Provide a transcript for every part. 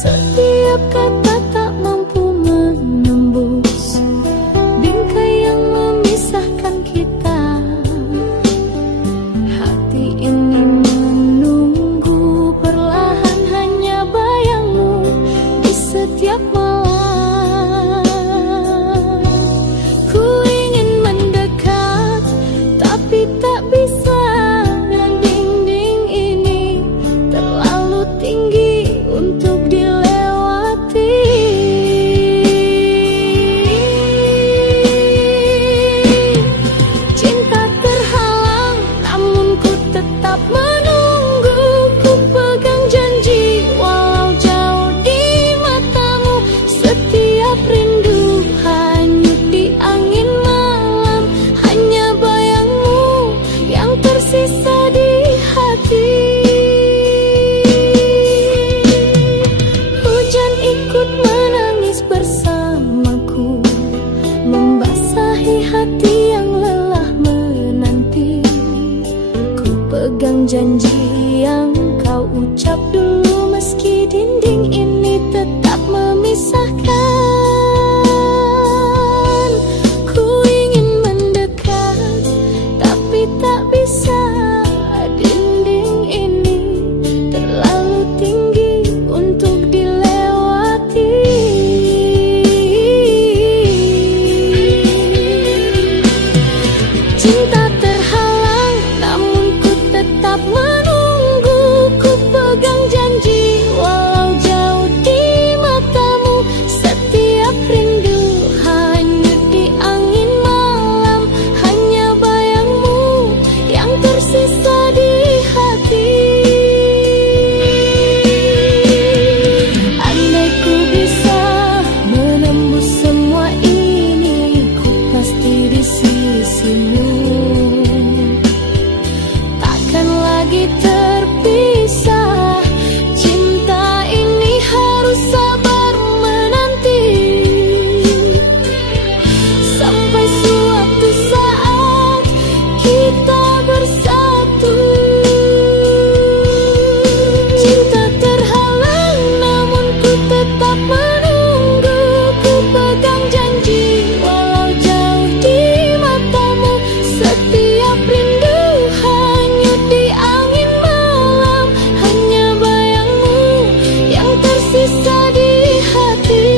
Setiap kata tak mampu menembus bingkai yang memisahkan kita. Hati ini menunggu perlahan hanya bayangmu di setiap malam. Ku ingin mendekat tapi tak bisa. Dinding ini terlalu tinggi untuk dilewati. Cinta terhalang namun ku tetap menunggu. Ku pegang janji walau jauh di matamu. Setiap rindu hanyut di angin malam. Hanya bayangmu yang tersisa di hati. Hujan ikut menangis bersamaku, membasahi hati yang lelah menanti. Ku pegang janji yang kau ucap dulu, meski dinding ini tetap memisahkan. Ku ingin mendekat tapi tak bisa. Dinding ini terlalu tinggi untuk dilewati. Cinta terhalang namun ku tetap menunggu. Ku pegang janji walau jauh di matamu. Setiap rindu hanyut di angin malam. Hanya bayangmu yang tersisa di hati. Andai ku bisa menembus semua ini, ku pasti di sisimu. Takkan lagi terpisah. Cinta ini harus sabar menanti sampai suatu saat kita bersatu. Cinta terhalang namun ku tetap menunggu. Ku pegang janji walau jauh di matamu. Setiap rindu hanyut di angin malam. Hanya bayangmu yang tersisa di hati.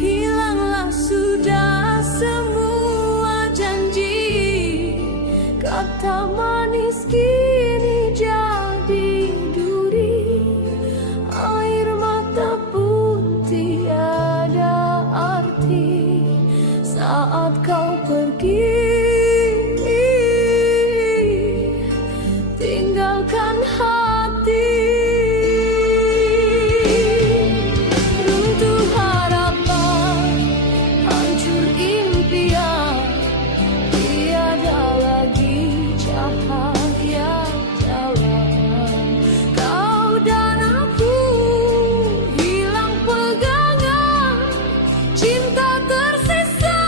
Hilanglah sudah semua janji. Kata manis kini jadi duri. Air mata pun tiada arti saat kau pergi. Tinggalkan hati. Runtuh harapan, hancur impian. Tiada lagi cahaya jalan. Kau dan aku hilang pegangan. Cinta tersisa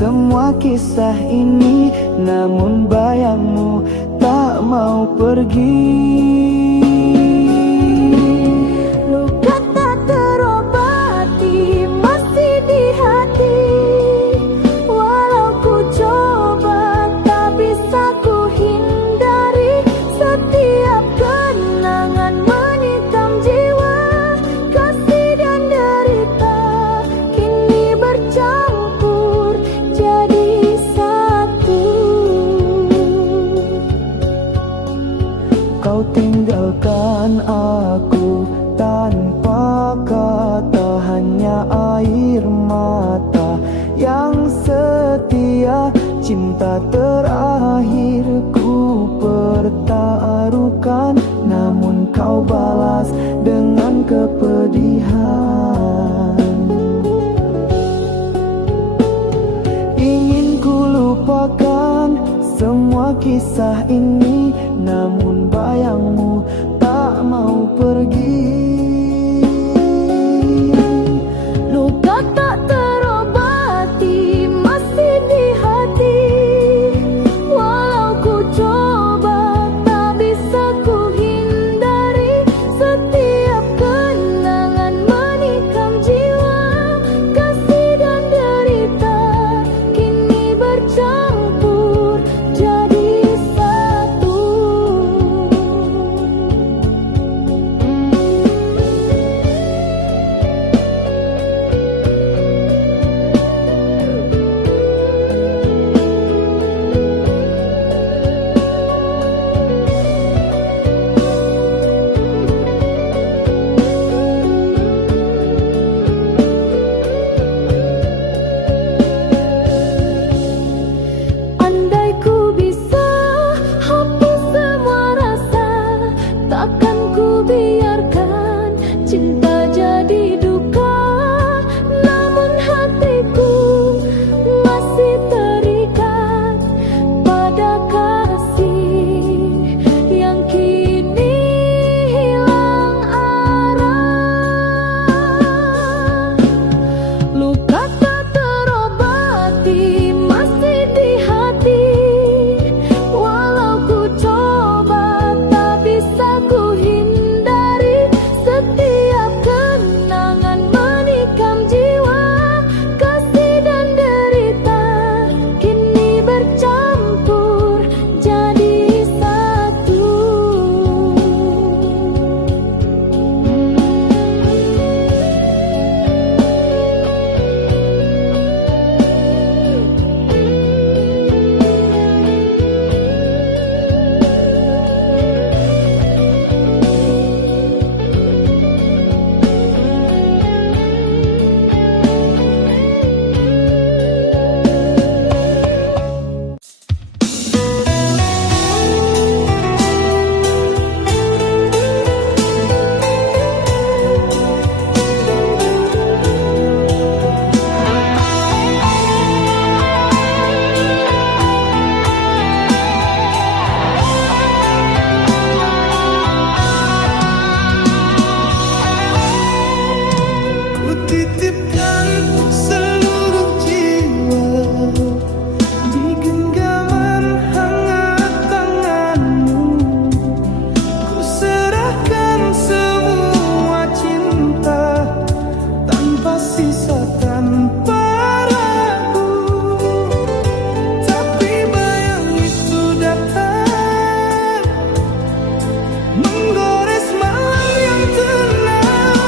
semua kisah ini, namun bayangmu tak mau pergi. Luka tak terobati masih di hati, walau ku coba tak bisa ku hindari. Setiap kenangan menikam jiwa, kasih dan derita kini bercampur jadi satu. Kau tinggalkan aku tanpa kata, hanya air mata yang setia. Cinta terakhirku pertaruhkan, namun kau balas dengan kepedihan. Ingin ku lupakan semua kisah ini, namun bayangmu tak mau pergi. Luka tak terobati masih di hati, walau ku coba tak bisa ku hindari. Setiap kenangan menikam jiwa, kasih dan derita kini bercampur jadi satu. Andai ku bisa hapus semua rasa, takkan ku biarkan cinta jadi duka. Namun hatiku masih terikat pada kasih yang kini hilang arah. Luka tak terobati masih di hati, walau ku coba tak bisa ku hindari. Setiap kenangan menikam jiwa, kasih dan derita kini bercampur jadi satu. Ku titipkan seluruh jiwa di genggaman hangat tanganmu. Ku serahkan semua cinta tanpa sisa, tanpa ragu. Tapi bayang itu datang menggores malam yang tenang.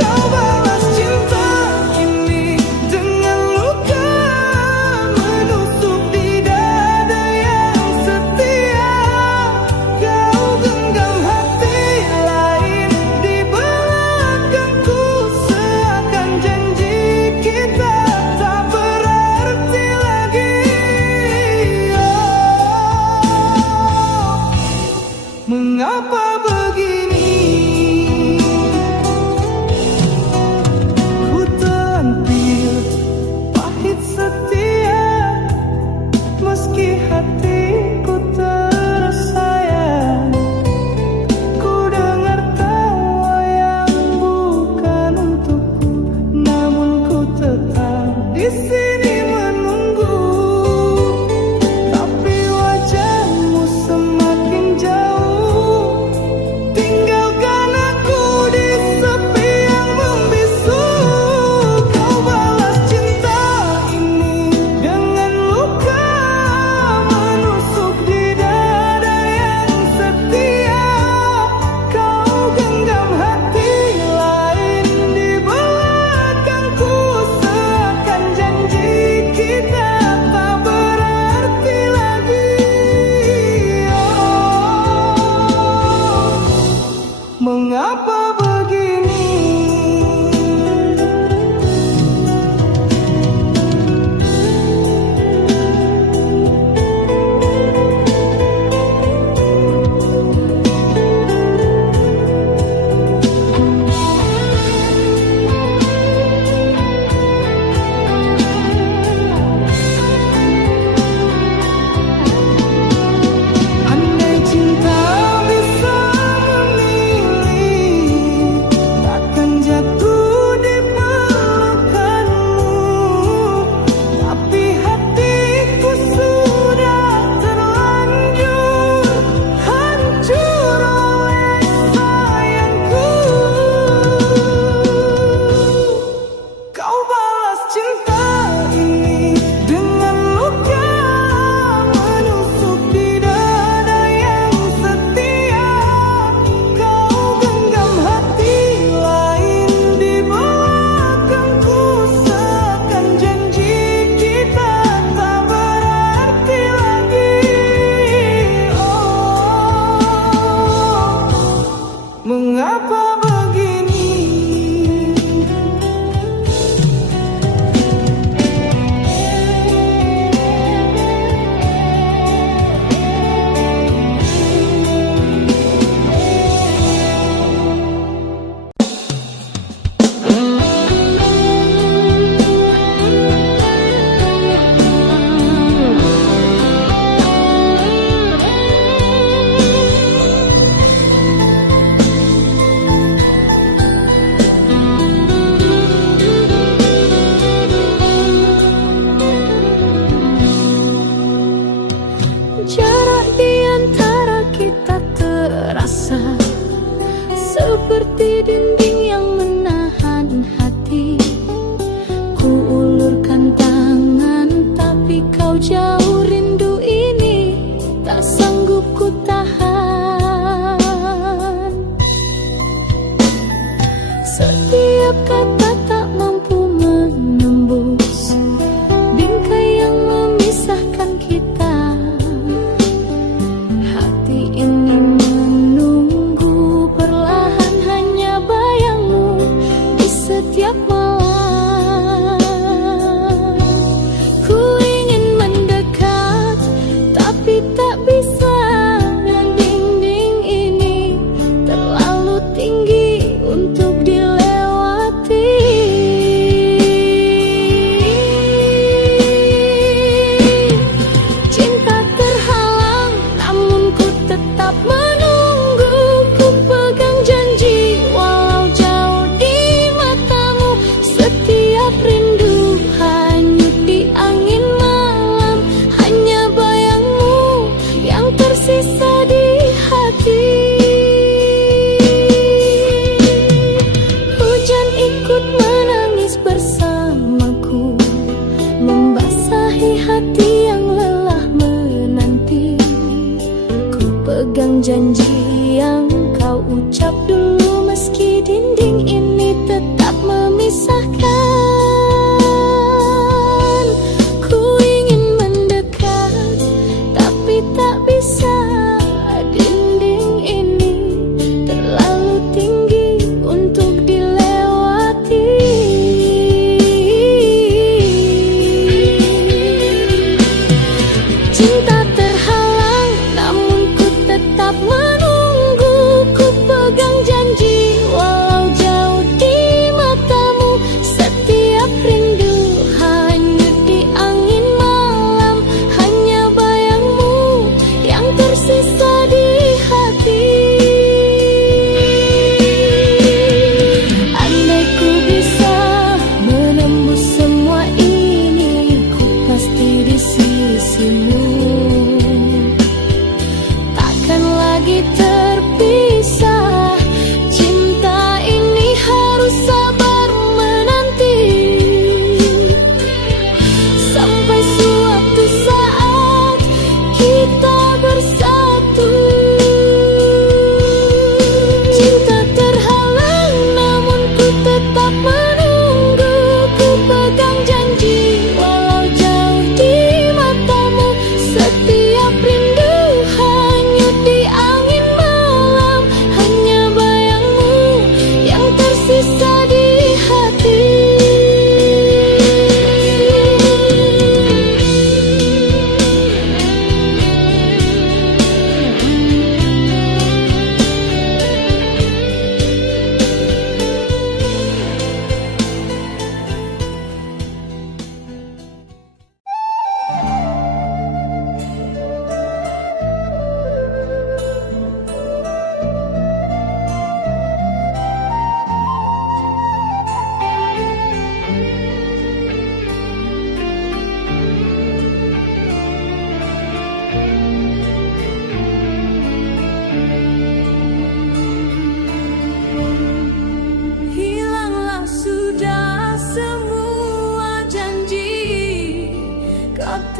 Kau balas cinta kini dengan luka menusuk di dada yang setia. Kau genggam hati lain di belakangku, seakan janji kita tak berarti lagi. Mengapa begini? Ku tampil pahit setia, meski hatiku tersayang. Ku dengar tawa yang bukan untukku, namun ku tetap di sini menunggu, tapi wajahmu semakin jauh. Tinggalkan aku di sepi yang membisu. Kau balas cinta ini dengan luka menusuk di dada yang setia. Kau genggam hati lain di belakangku, seakan janji kita tak berarti lagi. Oh, mengapa begini? Andai cinta bisa memilih, takkan jatuh di pelukanmu. Tapi hatiku sudah terlanjur hancur oleh sayangku. Kau balas cinta ini dengan luka menusuk di dada yang setia. Kau genggam hati lain di belakangku, seakan janji kita tak berarti lagi. Oh, mengapa begini? Jarak di antara kita terasa seperti dinding yang menahan hati. Ku ulurkan tangan, tapi kau jauh. Rindu ini tak sanggup ku tahan. Setiap kata tak mampu menembus bingkai yang memisahkan kita. Hati ini menunggu perlahan, hanya bayangmu di setiap malam. Ku ingin mendekat, tapi tak bisa. Dinding ini terlalu tinggi untuk dilewati. Cinta terhalang, namun ku tetap menunggu. Ku pegang janji walau jauh di matamu. Setiap rindu hanyut di angin malam, hanya bayangmu yang tersisa di hati. Hujan ikut menangis bersamaku, membasahi hati yang lelah menanti. Ku pegang janji yang kau ucap dulu, meski dinding ini tetap memisahkan. Ku ingin mendekat, tapi tak bisa. Dinding ini terlalu tinggi untuk dilewati. Cinta terhalang, namun ku tetap menunggu. Ku pegang janji walau jauh di matamu.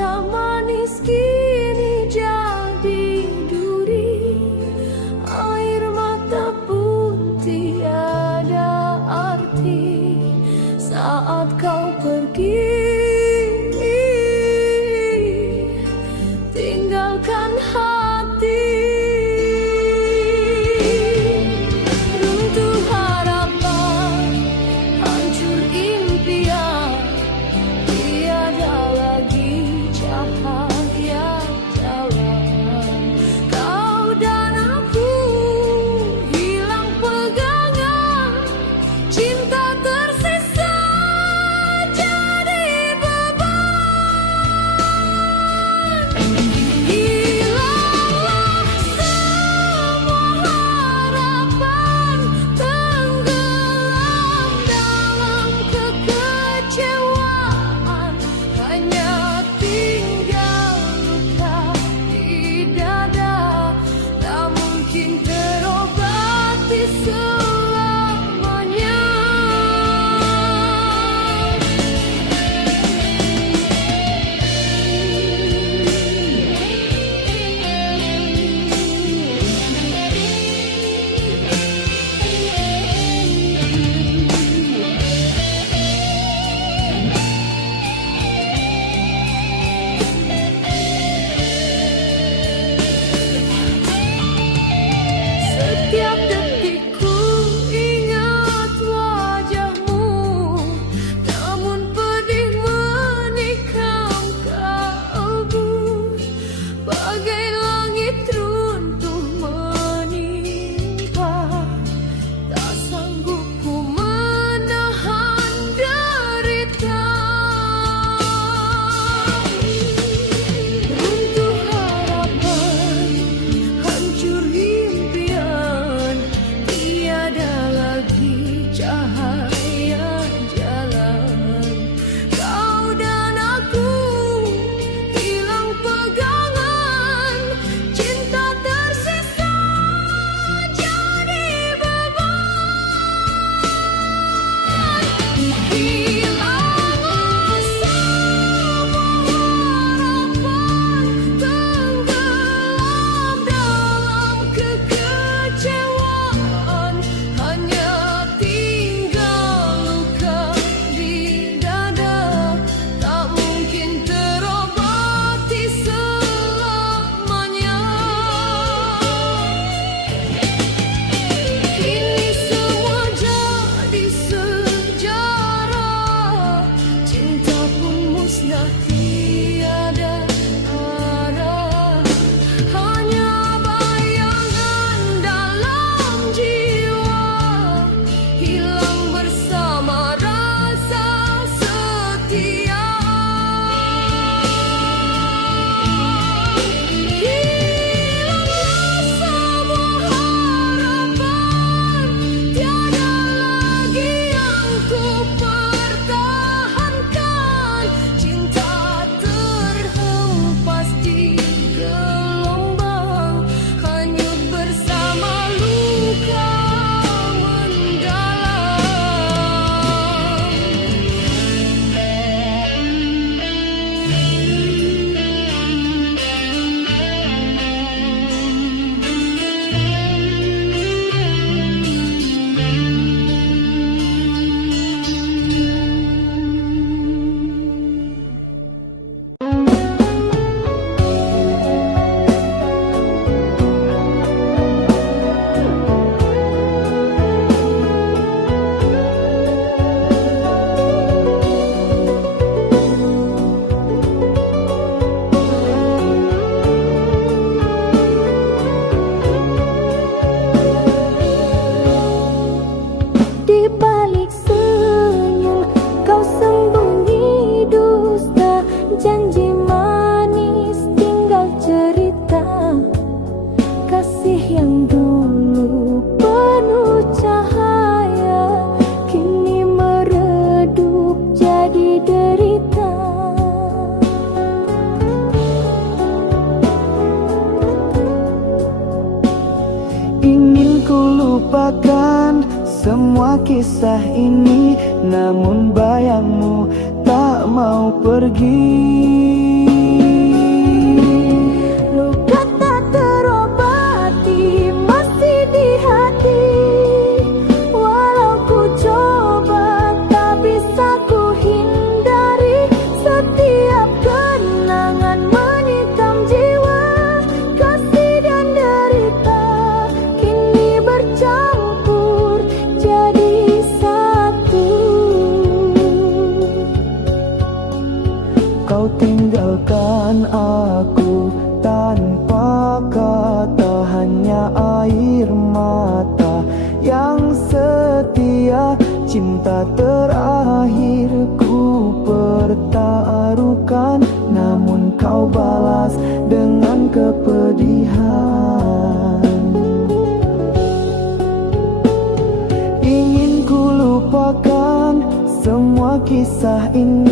mata manis kini jadi duri, air mata pun tiada arti saat kau pergi, tinggalkan hati. Runtuh harapan, hancur impian, tiada lagi cahaya jalan. Kau dan aku hilang pegangan, cinta tersisa jadi beban. Hilanglah semua harapan, tenggelam dalam kekecewaan, hanya tinggal luka di dada, tak mungkin terobati selamanya. Setiap detik ku ingat wajahmu, namun pedih menikam kalbu. Bagai langit runtuh menimpa, tak sanggup ku menahan derita. Runtuh harapan, hancur impian, tiada lagi cahaya jalan. Kau dan aku hilang pegangan, cinta tersisa jadi beban. Hilanglah semua harapan, tenggelam dalam kekecewaan, hanya tinggal luka di dada, tak mungkin terobati selamanya. Kini semua jadi sejarah, cinta pun musnah tiada arah, hanya bayangan dalam jiwa, hilang bersama rasa setia. Hilanglah semua harapan, tiada lagi yang ku pertahankan, cinta terhempas di gelombang, hanyut bersama luka di balik senyum, kau sembunyi dusta, janji manis tinggal cerita. Kasih yang dulu penuh cahaya, kini meredup jadi derita. Ingin ku lupakan semua kisah ini, namun bayangmu tak mau pergi. kau tinggalkan aku tanpa kata, hanya air mata yang setia. Cinta terakhir ku pertaruhkan, namun kau balas dengan kepedihan. Ingin ku lupakan semua kisah ini,